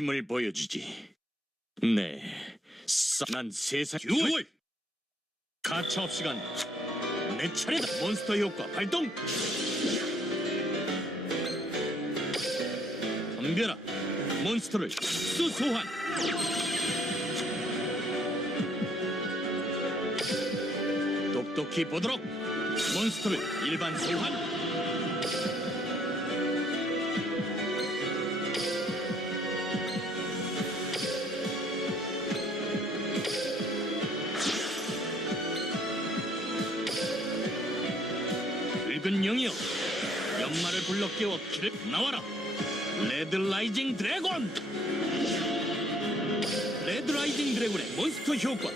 힘을 보여주지. 네, 싸- 난 세상 듀얼 가차업 시간 내 차례다. 몬스터 효과 발동. 덤벼라. 몬스터를 특수 소환. 똑똑히 보도록 몬스터를 일반 소환. 붉은 영이여 연마를 불러 깨워 길을 나와라. 레드 라이징 드래곤! 레드 라이징 드래곤의 몬스터 효과.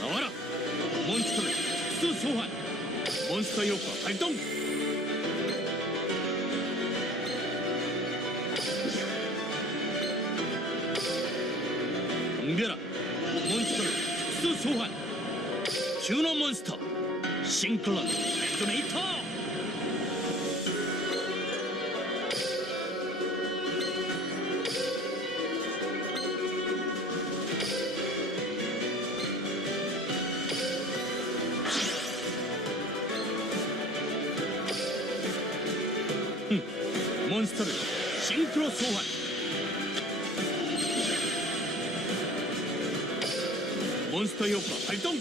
나와라. 몬스터를 특수 소환. 몬스터 효과 발동! 덤벼라 몬스터를 특수 소환 듀노 몬스터 싱클론 레조네 몬스터 효과 발동!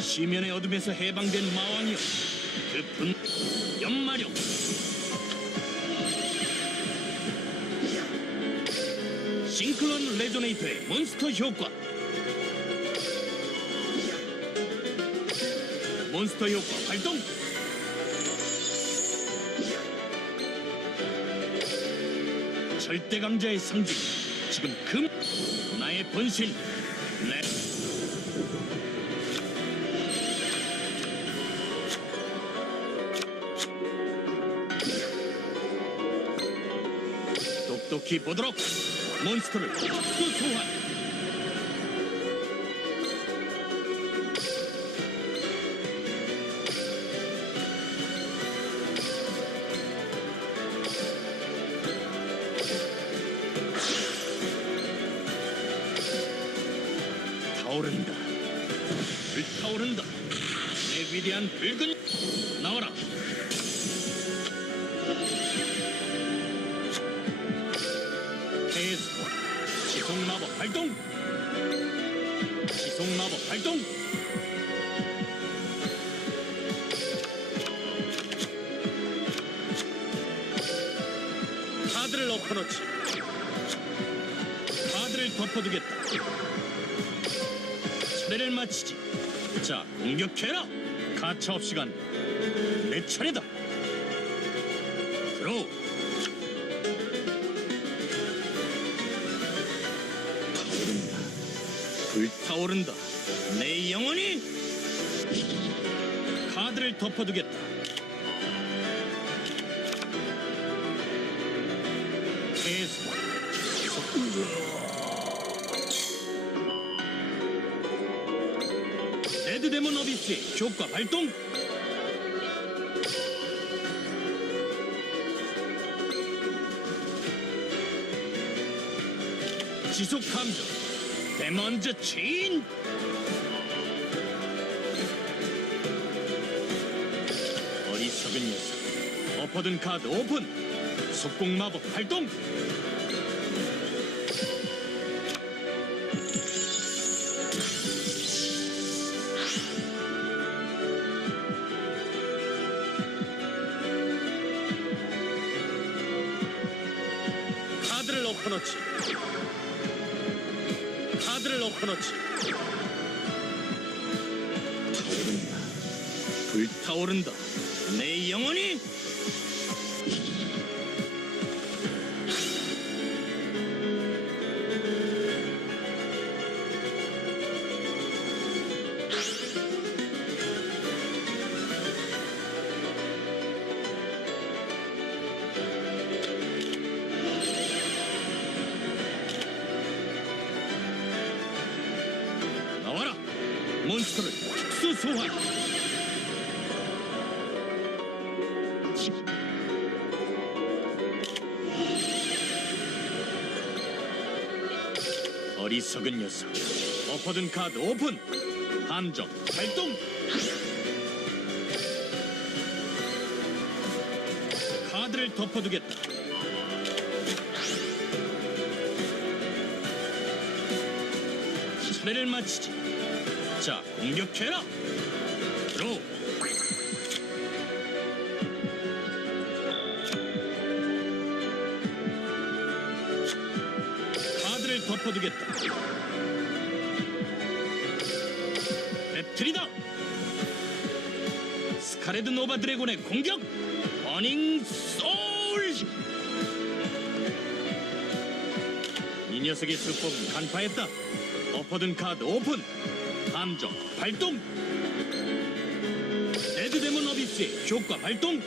시면의 어둠에서 해방된 마왕이여 그 분 연마력 레조네이터의 몬스터 효과. 몬스터 효과 발동! 절대 강자의 상징. 지금 금 나의 본신. 레 똑똑히 보도록 몬스터를 특수 소환 타오른다. 불타오른다. 내 위대한 붉은 나와라 대수 지속 마법 발동! 지속 마법 발동! 카드를 엎어놓지. 카드를 덮어두겠다. 차례를 마치지. 자 공격해라! 가차업 시간 내 차례다 불타오른다. 내 영혼이 카드를 덮어두겠다. 계속 레드 데몬 어비스의 효과 발동. 지속 감정. 데먼즈 친 어리석은 녀석 엎어둔 카드 오픈 속공 마법 발동. 카드를 엎어놓지 엎어놓지 타오른다 불타오른다. 내 영혼이 소환. 어리석은 녀석. 엎어둔 카드 오픈. 함정 발동. 카드를 덮어두겠다. 차례를 마치지 자 공격해라. 드로우 카드를 덮어두겠다. 배틀이다. 스카레드 노바 드래곤의 공격. 버닝 소울 이 녀석의 수법은 간파했다. 엎어둔 카드 오픈 함정 발동. 레드데몬 어비스의 효과 발동.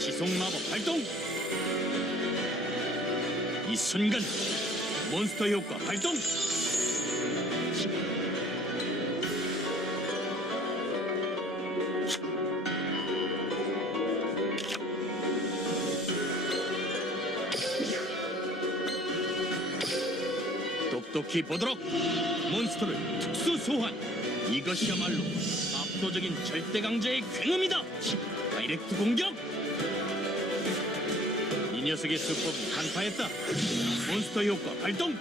지속 마법 발동. 이 순간 몬스터 효과 발동 똑똑히 보도록 몬스터를 특수 소환. 이것이야말로 압도적인 절대 강자의 굉음이다. 다이렉트 공격! 이 녀석의 수법은 간파했다. 몬스터 효과 발동!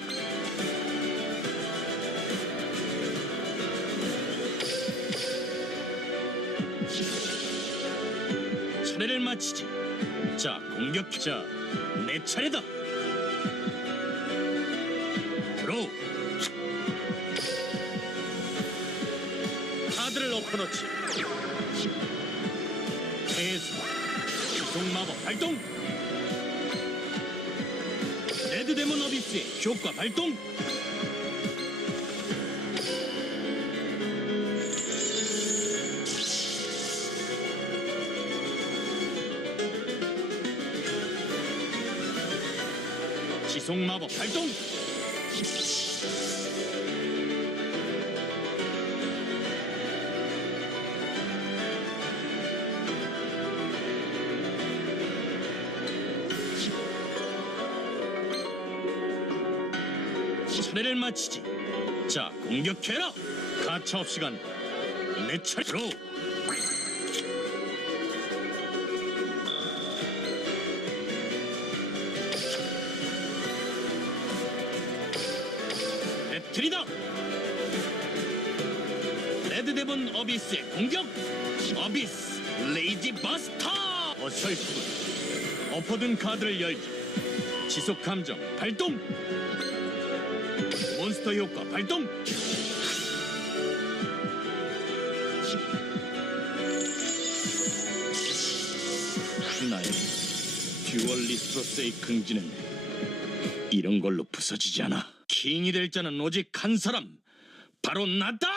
차례를 마치지. 자 공격 자 내 차례다 드로우 카드를 엎어놓지. 해수 지속 마법 발동. 레드데몬 어비스의 효과 발동. 지속 마법 발동 차례를 마치지. 자 공격해라. 가차업 시간 내 차례로 배틀이다. 레드데본 어비스의 공격. 어비스 레이지 버스터. 어설프 엎어둔 카드를 열기 지속 감정 발동. 몬스터 효과 발동. 나의 듀얼리스트로서의 긍지는 이런 걸로 부서지지 않아 킹이 될 자는 오직 한 사람 바로 나다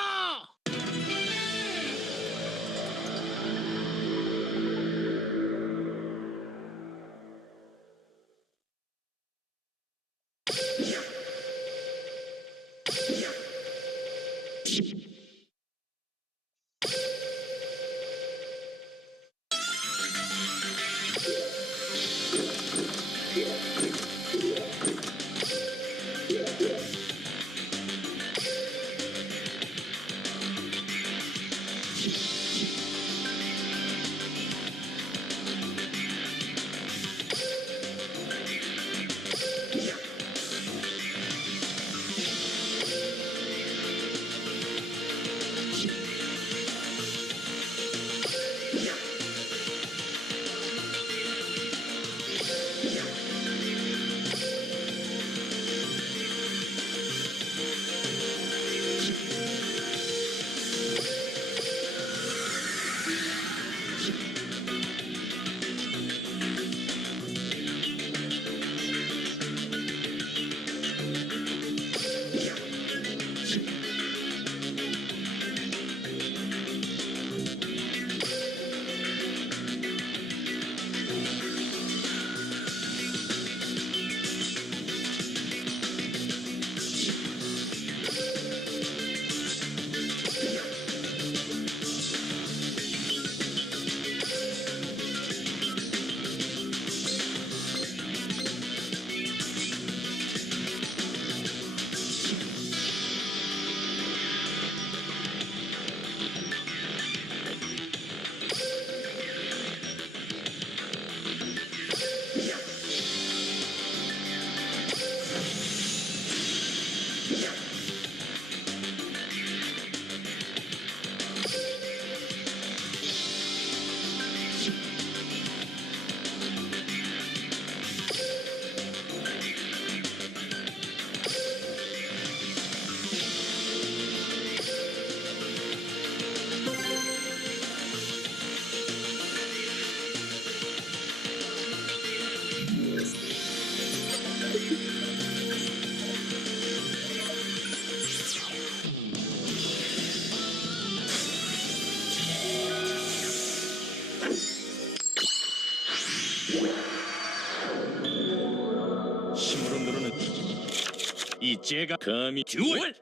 이 쟤가 감히 듀얼?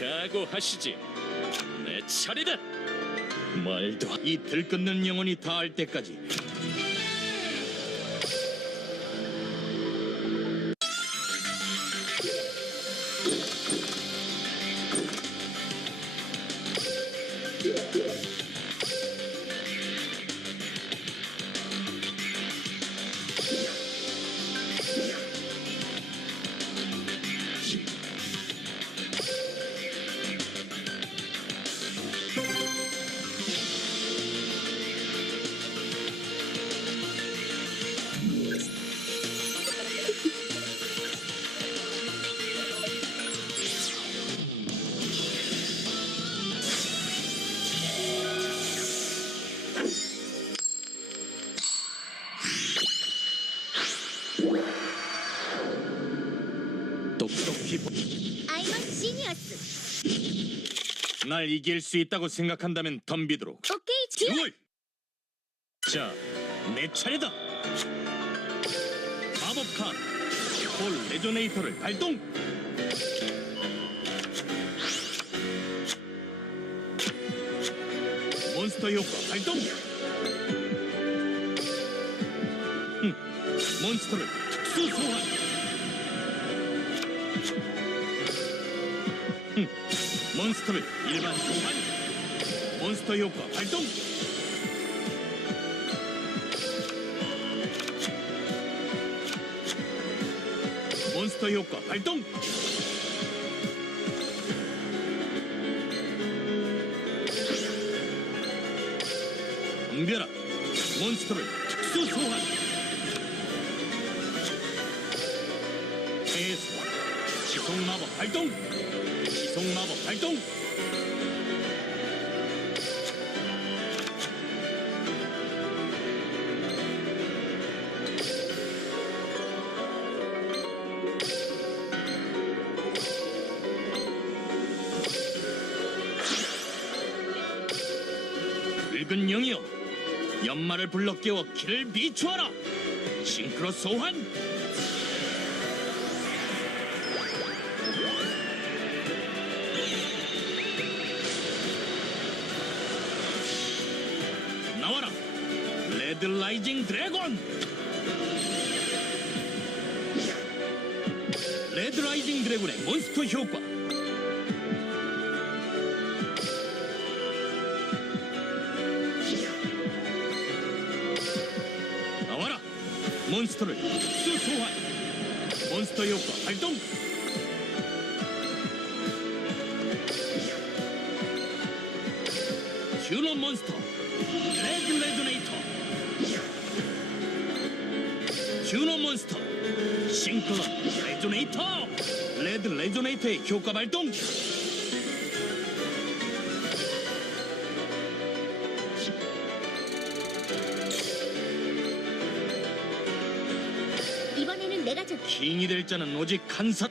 각오하시지. 내 차례다. 말도 안- 이 들끓는 영혼이 닿을 때까지 날 이길 수 있다고 생각한다면 덤비도록. 오케이. 듀얼 자, 내 차례다. 마법 카드 홀 레조네이터를 발동. 몬스터 효과 발동. 흠, 몬스터를 특수 소환 몬스터를 일반 소환 몬스터 효과 발동 몬스터 효과 발동 덤벼라 몬스터를 특수 소환 해수 지속 마법 발동 지속 마법 발동! 늙은 영이여 연말을 불러 깨워 길을 비추어라! 싱크로 소환 레드 라이징 드래곤 레드 라이징 드래곤의 몬스터 효과. 나와라. 몬스터를 특수 소환 몬스터 효과 발동. 큐너 몬스터 레드 레조네이터 큐너 몬스터. 싱크런 레조네이터. 레드 레조네이터의 효과 발동. 이번에는 내가 저 킹이 될 자는 오직 한 사.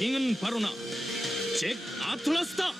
킹은 바로 나, 잭 아틀라스다.